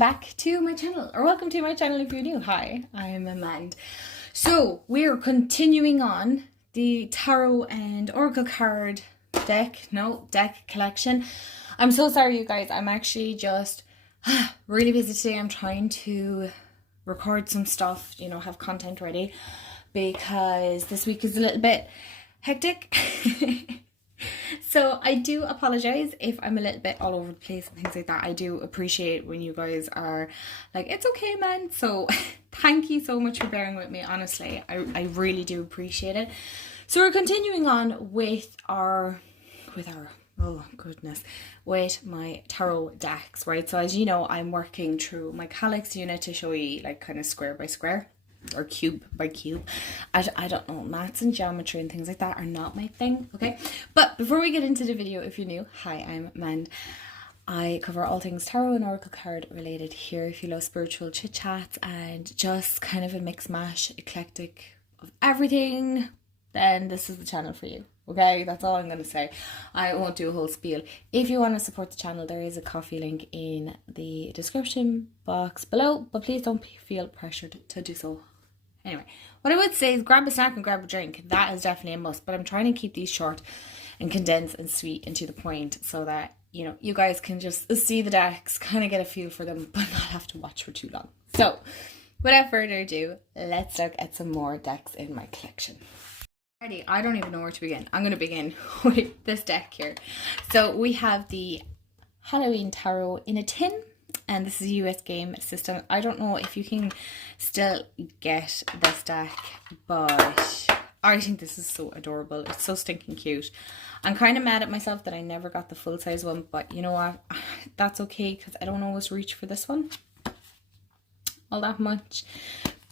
back to my channel, or welcome to my channel if you're new. Hi, I'm Amanda. So we're continuing on the tarot and oracle card deck collection. I'm so sorry you guys, I'm actually just really busy today. I'm trying to record some stuff, you know, have content ready, because this week is a little bit hectic. So I do apologize if I'm a little bit all over the place and things like that. I do appreciate when you guys are like, it's okay, man. So thank you so much for bearing with me. Honestly, I really do appreciate it. So we're continuing on with with my tarot decks, right? So as you know, I'm working through my calyx unit to show you like kind of square by square or cube by cube. I don't know, maths and geometry and things like that are not my thing, okay? But before we get into the video, if you're new, hi, I'm Mand. I cover all things tarot and oracle card related here. If you love spiritual chit chats and just kind of a mix mash eclectic of everything, then this is the channel for you. Okay, that's all I'm going to say. I won't do a whole spiel. If you want to support the channel, there is a coffee link in the description box below, but please don't feel pressured to do so. Anyway, what I would say is grab a snack and grab a drink. That is definitely a must, but I'm trying to keep these short and condensed and sweet and to the point so that, you know, you guys can just see the decks, kind of get a feel for them, but not have to watch for too long. So, without further ado, let's look at some more decks in my collection. Alrighty, I don't even know where to begin. I'm going to begin with this deck here. So we have the Halloween Tarot in a tin, and this is a US game system. I don't know if you can still get this deck, but I think this is so adorable. It's so stinking cute. I'm kind of mad at myself that I never got the full size one, but you know what? That's okay, because I don't always reach for this one all that much.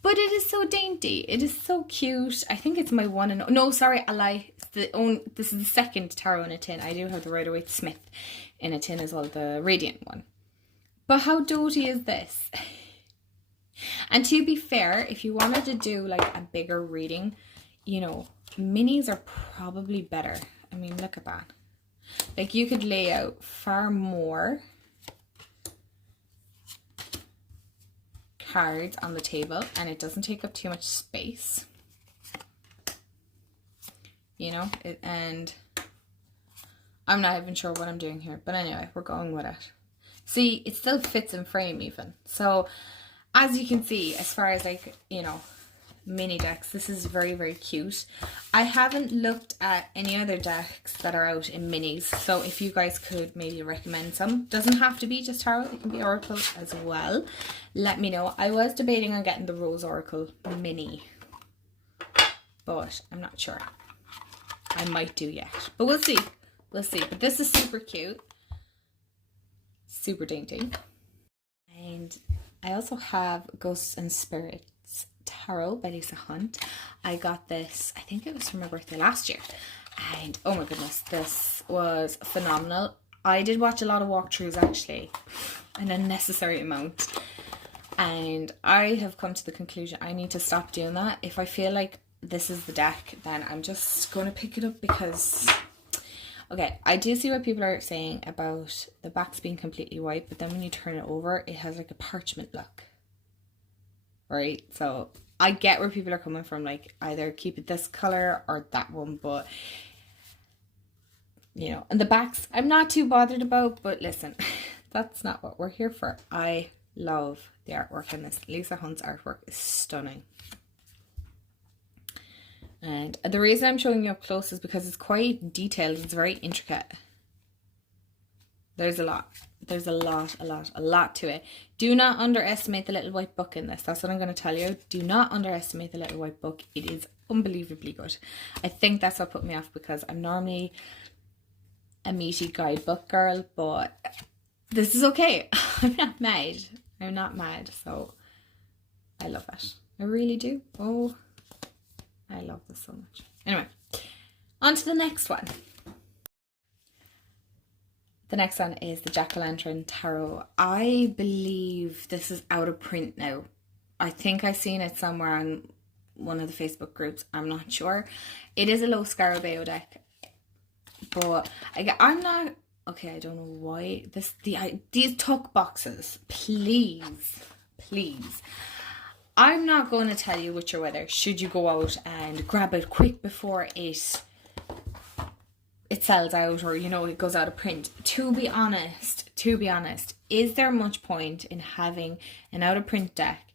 But it is so dainty. It is so cute. I think it's my one and... No, sorry, I lie. This is the second tarot in a tin. I do have the Rider-Waite-Smith in a tin as well, the Radiant one. But how doty is this? And to be fair, if you wanted to do like a bigger reading, you know, minis are probably better. I mean, look at that. Like, you could lay out far more cards on the table and it doesn't take up too much space, you know, and I'm not even sure what I'm doing here, but anyway, we're going with it. See, it still fits in frame even. So as you can see, as far as like, you know, mini decks, this is very, very cute. I haven't looked at any other decks that are out in minis, so if you guys could maybe recommend some. Doesn't have to be just tarot, it can be oracle as well. Let me know. I was debating on getting the Rose Oracle mini, but I'm not sure. I might do yet, but we'll see. We'll see. But this is super cute, super dainty. And I also have Ghosts and Spirits Tarot by Lisa Hunt. I got this, I think it was for my birthday last year, and oh my goodness, this was phenomenal. I did watch a lot of walkthroughs, actually, an unnecessary amount, and I have come to the conclusion I need to stop doing that. If I feel like this is the deck, then I'm just going to pick it up, because okay, I do see what people are saying about the backs being completely white, but then when you turn it over, it has like a parchment look. Right, so I get where people are coming from, like either keep it this color or that one, but you know, and the backs I'm not too bothered about, but listen, that's not what we're here for. I love the artwork in this. Lisa Hunt's artwork is stunning, and the reason I'm showing you up close is because it's quite detailed. It's very intricate. There's a lot to it. Do not underestimate the little white book in this. That's what I'm going to tell you. Do not underestimate the little white book. It is unbelievably good. I think that's what put me off, because I'm normally a meaty guidebook girl, but this is okay. I'm not mad. I'm not mad. So I love it. I really do. Oh, I love this so much. Anyway, on to the next one. The next one is the Jackal Tarot. I believe this is out of print now. I think I've seen it somewhere on one of the Facebook groups. I'm not sure. It is a low Scarabeo deck, but I'm not okay, I don't know why these tuck boxes, please, please. I'm not going to tell you which or whether should you go out and grab it quick before it sells out, or you know, it goes out of print. To be honest, is there much point in having an out of print deck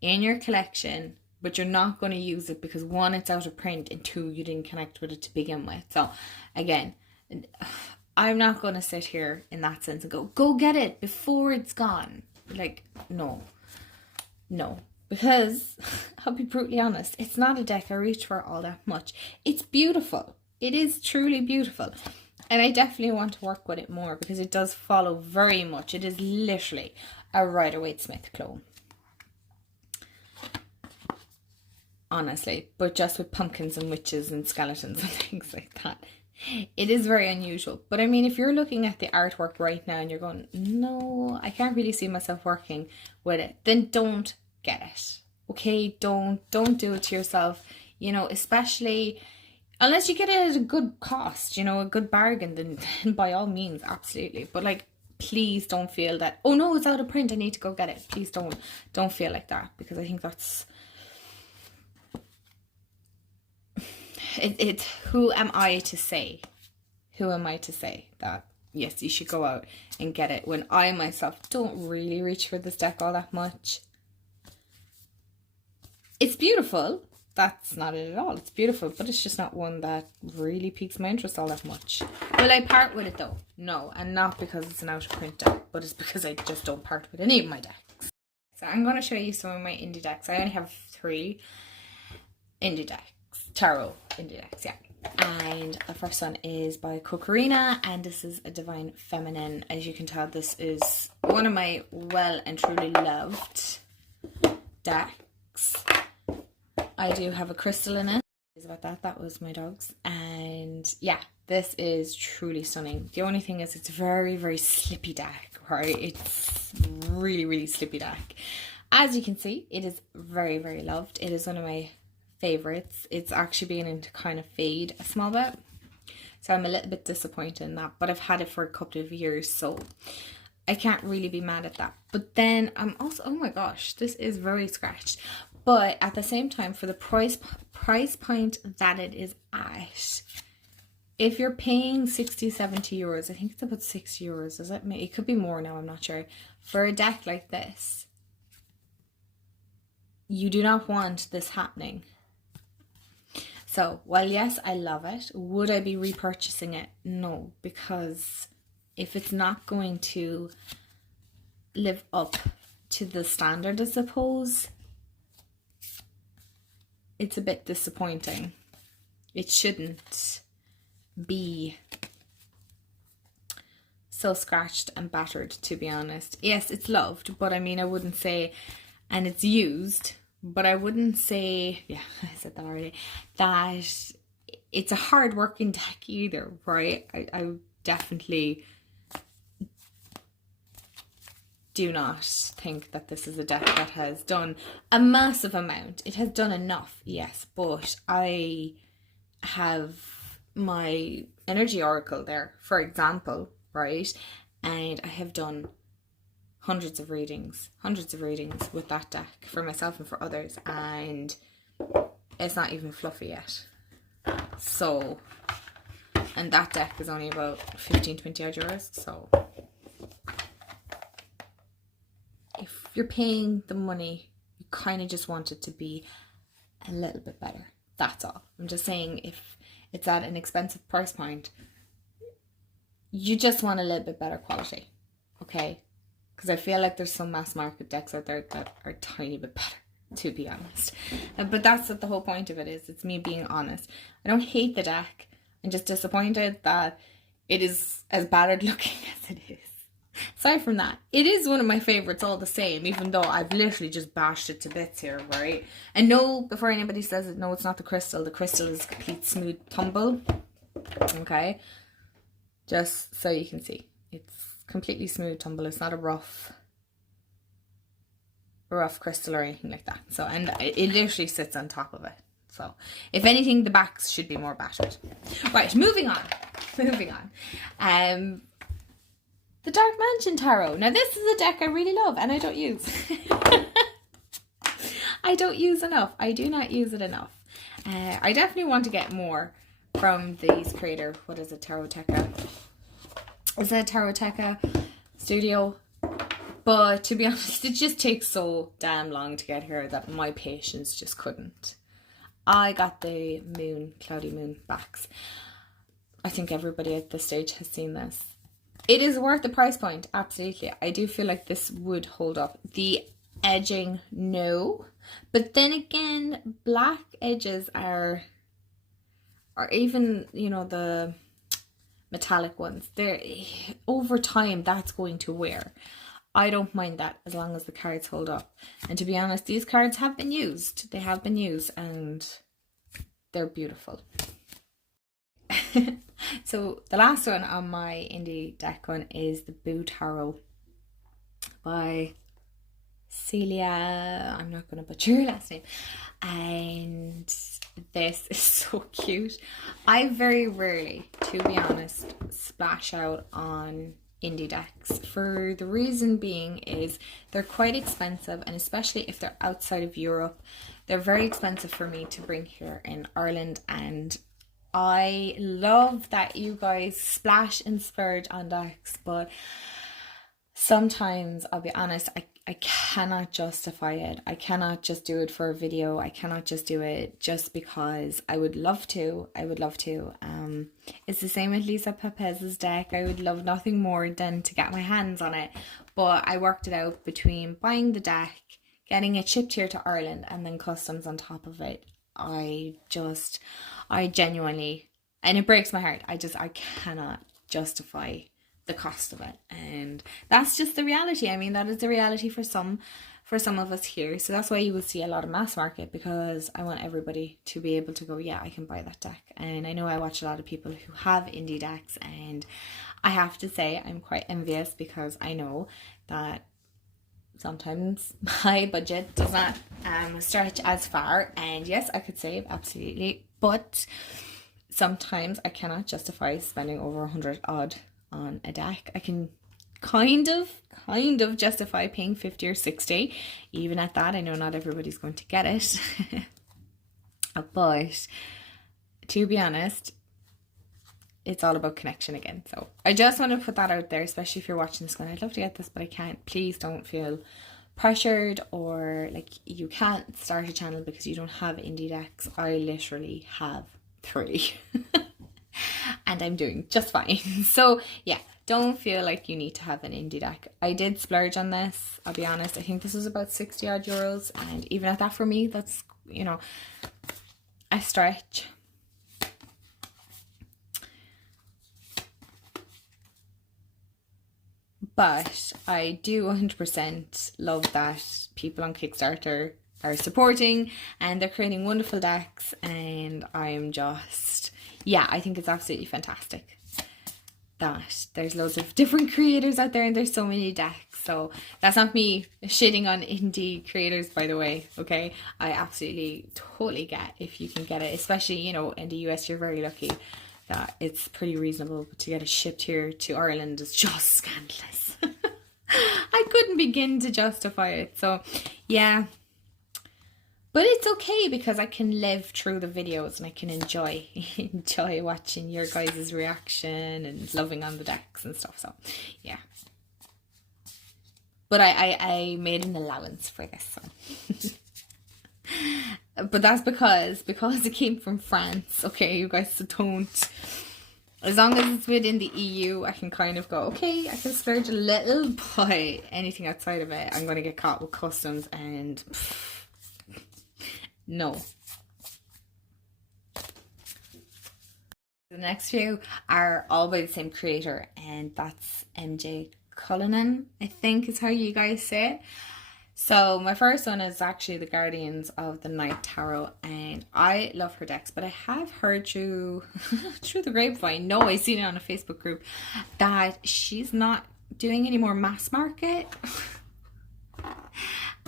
in your collection, but you're not going to use it because one, it's out of print, and two, you didn't connect with it to begin with? So again, I'm not going to sit here in that sense and go get it before it's gone. Like, no, because I'll be brutally honest, it's not a deck I reach for all that much. It's beautiful. It is truly beautiful. And I definitely want to work with it more because it does follow very much. It is literally a Rider-Waite-Smith clone. Honestly, but just with pumpkins and witches and skeletons and things like that. It is very unusual. But I mean, if you're looking at the artwork right now and you're going, no, I can't really see myself working with it, then don't get it. Okay, don't do it to yourself. You know, especially unless you get it at a good cost, you know, a good bargain, then by all means, absolutely. But like, please don't feel that, oh no, it's out of print, I need to go get it. Please don't feel like that, because I think that's it. Who am I to say that yes, you should go out and get it, when I myself don't really reach for this deck all that much? It's beautiful. That's not it at all. It's beautiful, but it's just not one that really piques my interest all that much. Will I part with it though? No, and not because it's an out of print deck, but it's because I just don't part with any of my decks. So I'm going to show you some of my indie decks. I only have 3 indie decks, tarot indie decks, yeah. And the first one is by Kokorina, and this is a Divine Feminine. As you can tell, this is one of my well and truly loved decks. I do have a crystal in it. It's about that. That was my dog's. And yeah, this is truly stunning. The only thing is it's very, very slippy deck, right? It's really, really slippy deck. As you can see, it is very, very loved. It is one of my favorites. It's actually been into kind of fade a small bit. So I'm a little bit disappointed in that. But I've had it for a couple of years, so I can't really be mad at that. But then I'm also, oh my gosh, this is very scratched. But at the same time, for the price point that it is at, if you're paying 60, 70 euros, I think it's about 6 euros, is it? It could be more now, I'm not sure. For a deck like this, you do not want this happening. So, while yes, I love it, would I be repurchasing it? No, because if it's not going to live up to the standard, I suppose, it's a bit disappointing. It shouldn't be so scratched and battered, to be honest. Yes, it's loved, but I mean, I wouldn't say, and it's used, but I wouldn't say, yeah, I said that already, that it's a hard working deck either, right? I definitely do not think that this is a deck that has done a massive amount. It has done enough, yes, but I have my energy oracle there, for example, right? And I have done hundreds of readings with that deck for myself and for others, and it's not even fluffy yet. So, and that deck is only about 15-20 odd euros, so if you're paying the money, you kind of just want it to be a little bit better. That's all. I'm just saying, if it's at an expensive price point, you just want a little bit better quality, okay? Because I feel like there's some mass market decks out there that are a tiny bit better, to be honest. But that's what the whole point of it is. It's me being honest. I don't hate the deck. I'm just disappointed that it is as battered looking as it is. Aside from that, it is one of my favorites all the same, even though I've literally just bashed it to bits here, right? And no, before anybody says it, no, it's not the crystal. The crystal is complete smooth tumble, okay? Just so you can see. It's completely smooth tumble. It's not a rough crystal or anything like that. So, and it literally sits on top of it. So, if anything, the backs should be more battered. Right, moving on. the Dark Mansion Tarot. Now this is a deck I really love and I don't use. I don't use enough. I do not use it enough. I definitely want to get more from these creator. What is it? Taroteka. Is that Taroteka Studio? But to be honest, it just takes so damn long to get here that my patience just couldn't. I got the moon, cloudy moon backs. I think everybody at this stage has seen this. It is worth the price point, absolutely. I do feel like this would hold up. The edging, no. But then again, black edges are even, you know, the metallic ones. They're, over time, that's going to wear. I don't mind that as long as the cards hold up. And to be honest, these cards have been used. They have been used and they're beautiful. So the last one on my indie deck one is the Boo Tarot by Celia. I'm not going to butcher your last name. And this is so cute. I very rarely, to be honest, splash out on indie decks, for the reason being is they're quite expensive, and especially if they're outside of Europe, they're very expensive for me to bring here in Ireland. And I love that you guys splash and splurge on decks, but sometimes, I'll be honest, I cannot justify it. I cannot just do it for a video. I cannot just do it just because I would love to. I would love to. It's the same with Lisa Pepez's deck. I would love nothing more than to get my hands on it. But I worked it out between buying the deck, getting it shipped here to Ireland, and then customs on top of it. I genuinely, and it breaks my heart. I cannot justify the cost of it, and that's just the reality. I mean, that is the reality for some of us here. So that's why you will see a lot of mass market, because I want everybody to be able to go, yeah, I can buy that deck. And I know I watch a lot of people who have indie decks, and I have to say I'm quite envious, because I know that sometimes my budget does not stretch as far, and yes, I could save, absolutely, but sometimes I cannot justify spending over 100 odd on a deck. I can kind of justify paying 50 or 60. Even at that, I know not everybody's going to get it. But to be honest, it's all about connection again. So I just want to put that out there, especially if you're watching this one. I'd love to get this, but I can't. Please don't feel pressured or like you can't start a channel because you don't have indie decks. I literally have 3. And I'm doing just fine. So yeah, don't feel like you need to have an indie deck. I did splurge on this, I'll be honest. I think this was about 60 odd euros, and even at that, for me, that's, you know, a stretch. But I do 100% love that people on Kickstarter are supporting and they're creating wonderful decks, and I'm just, yeah, I think it's absolutely fantastic that there's loads of different creators out there and there's so many decks. So that's not me shitting on indie creators, by the way, okay? I absolutely totally get if you can get it, especially, you know, in the US, you're very lucky that it's pretty reasonable, but to get it shipped here to Ireland is just scandalous. I couldn't begin to justify it. So yeah, but it's okay because I can live through the videos and I can enjoy watching your guys' reaction and loving on the decks and stuff. So yeah, but I made an allowance for this, so. But that's because it came from France, okay, you guys, so don't, as long as it's within the EU, I can kind of go, okay, I can splurge a little, but anything outside of it, I'm going to get caught with customs and no. The next few are all by the same creator, and that's MJ Cullinan, I think is how you guys say it. So my first one is actually the Guardians of the Night Tarot, and I love her decks, but I have heard through the grapevine, no, I seen it on a Facebook group, that she's not doing any more mass market.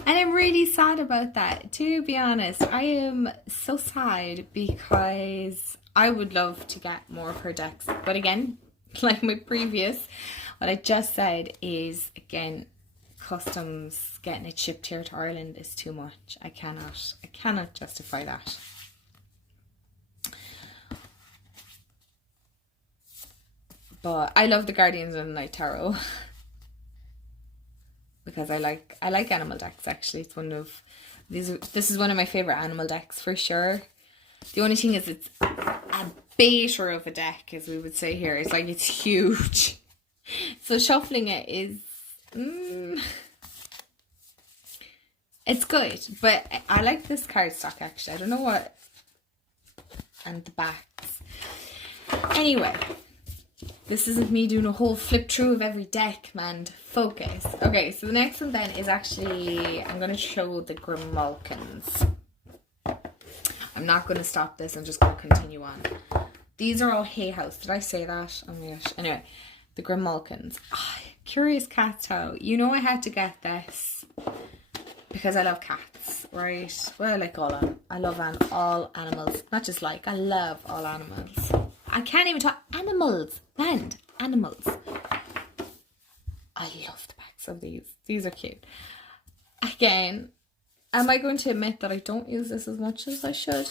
And I'm really sad about that, to be honest. I am so sad because I would love to get more of her decks, but again, like my previous What I just said is, again, customs, getting it shipped here to Ireland is too much. I cannot justify that. But I love the Guardians of the Night Tarot because I like animal decks. Actually, it's one of these. This is one of my favorite animal decks for sure. The only thing is, it's a beta of a deck, as we would say here. It's like, it's huge, so shuffling it is it's good. But I like this cardstock actually. I don't know what, and the backs. Anyway. This isn't me doing a whole flip through of every deck, man. Focus. Okay, so the next one then is actually, I'm going to show the Grimalkins. I'm not going to stop this. I'm just going to continue on. These are all Hay House. Did I say that? Oh my gosh. Anyway, the Grimalkins. Oh, Curious Catto. You know I had to get this because I love cats, right? Well, I like I love all animals. Not just like, I love all animals. I can't even talk. Animals. Land. Animals. I love the backs of these. These are cute. Again, am I going to admit that I don't use this as much as I should?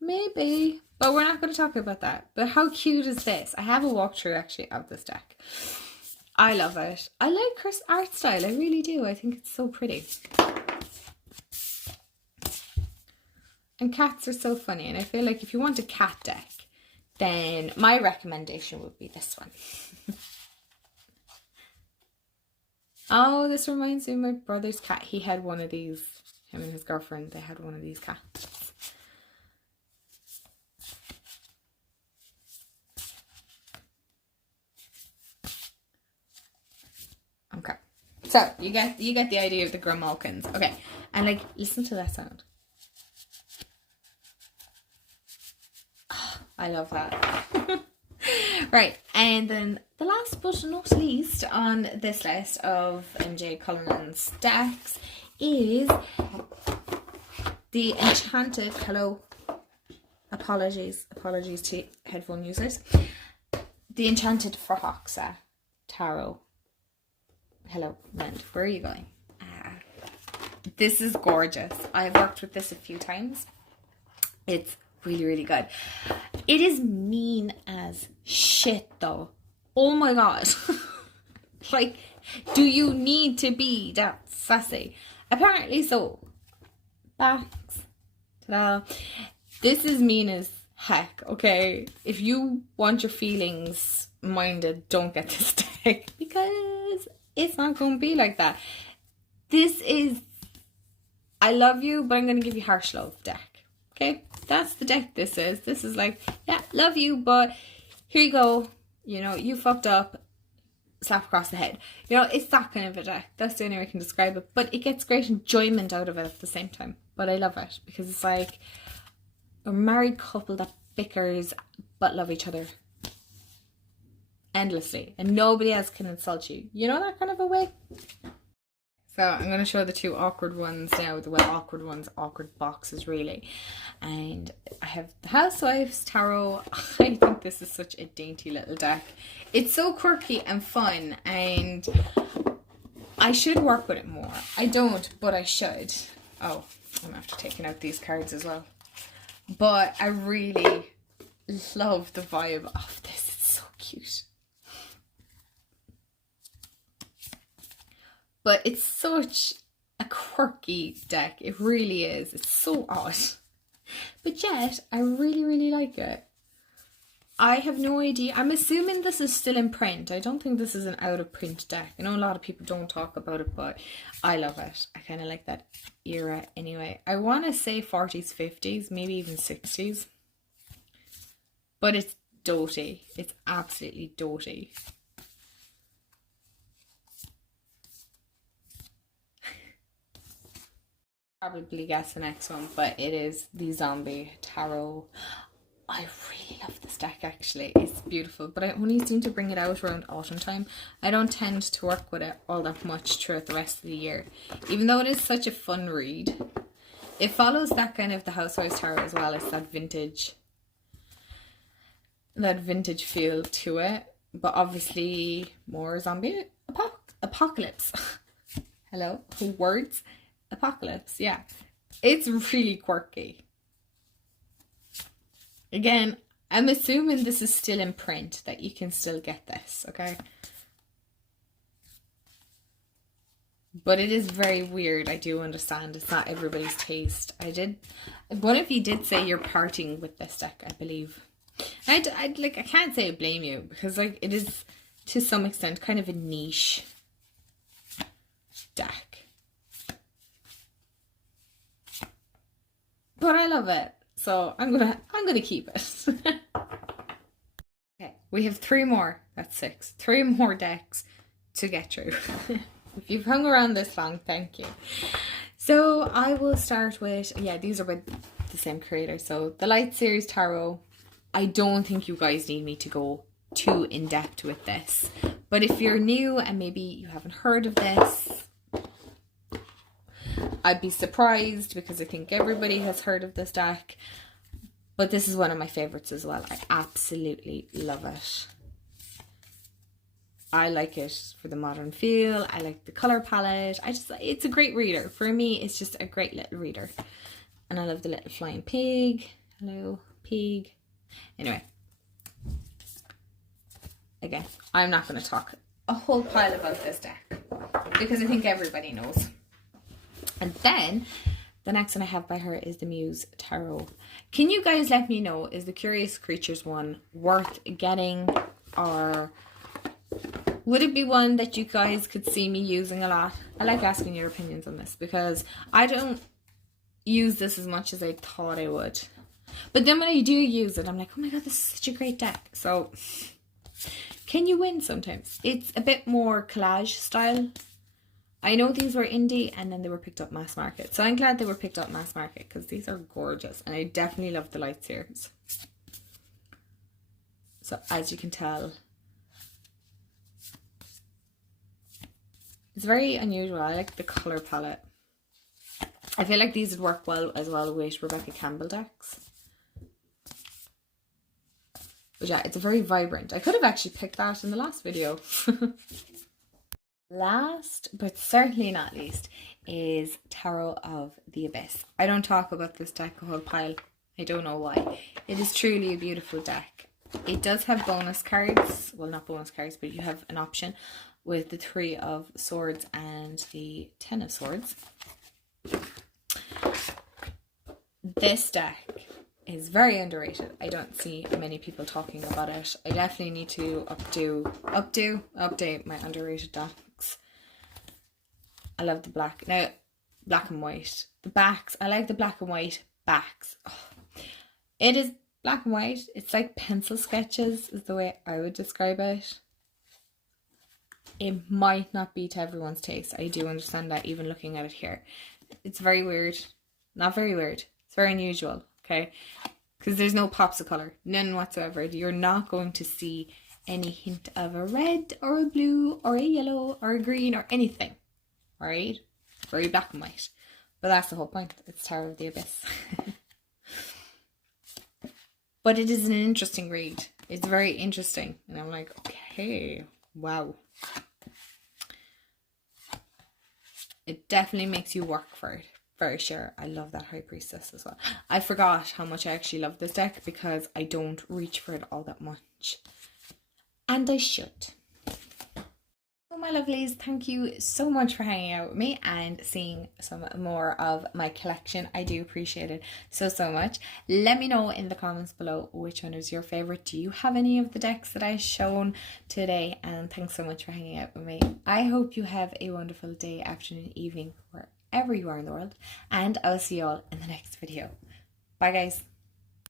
Maybe. But we're not going to talk about that. But how cute is this? I have a walkthrough actually of this deck. I love it. I like her art style. I really do. I think it's so pretty. And cats are so funny. And I feel like if you want a cat deck, then my recommendation would be this one. Oh, this reminds me of my brother's cat. He had one of these. Him and his girlfriend, they had one of these cats. Okay. So, you get the idea of the Grimalkins. Okay. And like, listen to that sound. I love that. Right, and then the last but not least on this list of MJ Cullinan's decks is the Enchanted, apologies to headphone users, the Enchanted Frohoxa Tarot. Hello, Land, where are you going? This is gorgeous. I've worked with this a few times. It's really, really good. It is mean as shit though. Oh my god. Like, do you need to be that sassy? Apparently so. Backs. Ta-da. This is mean as heck, okay? If you want your feelings minded, don't get this deck because it's not going to be like that. This is, I love you, but I'm going to give you harsh love deck. Okay, that's the deck this is. This is like, yeah, love you, but here you go. You know, you fucked up. Slap across the head. You know, it's that kind of a deck. That's the only way I can describe it. But it gets great enjoyment out of it at the same time. But I love it because it's like a married couple that bickers but love each other endlessly. And nobody else can insult you. You know, that kind of a way? So I'm going to show the two awkward ones now. Well, awkward ones, awkward boxes really. And I have the Housewives Tarot. I think this is such a dainty little deck. It's so quirky and fun, and I should work with it more. I don't, but I should. Oh, I'm after taking out these cards as well. But I really love the vibe of this. It's so cute. But it's such a quirky deck. It really is. It's so odd. But yet, I really, really like it. I have no idea. I'm assuming this is still in print. I don't think this is an out of print deck. I know a lot of people don't talk about it, but I love it. I kind of like that era anyway. I want to say 40s, 50s, maybe even 60s. But it's doty. It's absolutely doty. Probably guess the next one, but it is the Zombie Tarot. I really love this deck actually. It's beautiful, but I only seem to bring it out around autumn time. I don't tend to work with it all that much throughout the rest of the year, even though it is such a fun read. It follows that kind of the Housewives Tarot as well. It's that vintage feel to it, but obviously more zombie apocalypse. Hello, words, apocalypse. Yeah, it's really quirky. Again, I'm assuming this is still in print, that you can still get this, okay? But it is very weird. I do understand it's not everybody's taste. One of you did say you're parting with this deck, I believe. I can't say I blame you, because like it is to some extent kind of a niche deck. But I love it. So I'm gonna keep it. Okay, we have 3 more. That's 6. 3 more decks to get through. If you've hung around this long, thank you. So I will start with, yeah, these are by the same creator. So the Light Series Tarot. I don't think you guys need me to go too in depth with this. But if you're new and maybe you haven't heard of this, I'd be surprised because I think everybody has heard of this deck. But this is one of my favorites as well. I absolutely love it. I like it for the modern feel. I like the color palette. It's a great reader. For me, it's just a great little reader. And I love the little flying pig. Hello, pig. Anyway. Again, I'm not going to talk a whole pile about this deck because I think everybody knows. And then the next one I have by her is the Muse Tarot. Can you guys let me know, is the Curious Creatures one worth getting, or would it be one that you guys could see me using a lot? I like asking your opinions on this because I don't use this as much as I thought I would. But then when I do use it, I'm like, oh my god, this is such a great deck. So can you win sometimes? It's a bit more collage style. I know these were indie and then they were picked up mass market. So I'm glad they were picked up mass market because these are gorgeous. And I definitely love the Light Series. So as you can tell, it's very unusual. I like the colour palette. I feel like these would work well as well with Rebecca Campbell decks. But yeah, it's a very vibrant. I could have actually picked that in the last video. Last, but certainly not least, is Tarot of the Abyss. I don't talk about this deck a whole pile. I don't know why. It is truly a beautiful deck. It does have bonus cards. Well, not bonus cards, but you have an option with the 3 of Swords and the 10 of Swords. This deck is very underrated. I don't see many people talking about it. I definitely need to update my underrated decks. I love the black. Now, black and white. The backs, I like the black and white backs. Oh, it is black and white. It's like pencil sketches is the way I would describe it. It might not be to everyone's taste. I do understand that even looking at it here. It's very weird. Not very weird. It's very unusual, okay? Because there's no pops of colour. None whatsoever. You're not going to see any hint of a red or a blue or a yellow or a green or anything. Alright? Very black and white. But that's the whole point. It's Tarot of the Abyss. But it is an interesting read. It's very interesting. And I'm like, okay, wow. It definitely makes you work for it. For sure. I love that High Priestess as well. I forgot how much I actually love this deck because I don't reach for it all that much. And I should. So my lovelies, thank you so much for hanging out with me and seeing some more of my collection. I do appreciate it so much. Let me know in the comments below which one is your favourite. Do you have any of the decks that I've shown today? And thanks so much for hanging out with me. I hope you have a wonderful day, afternoon, evening, wherever you are in the world. And I'll see you all in the next video. Bye guys.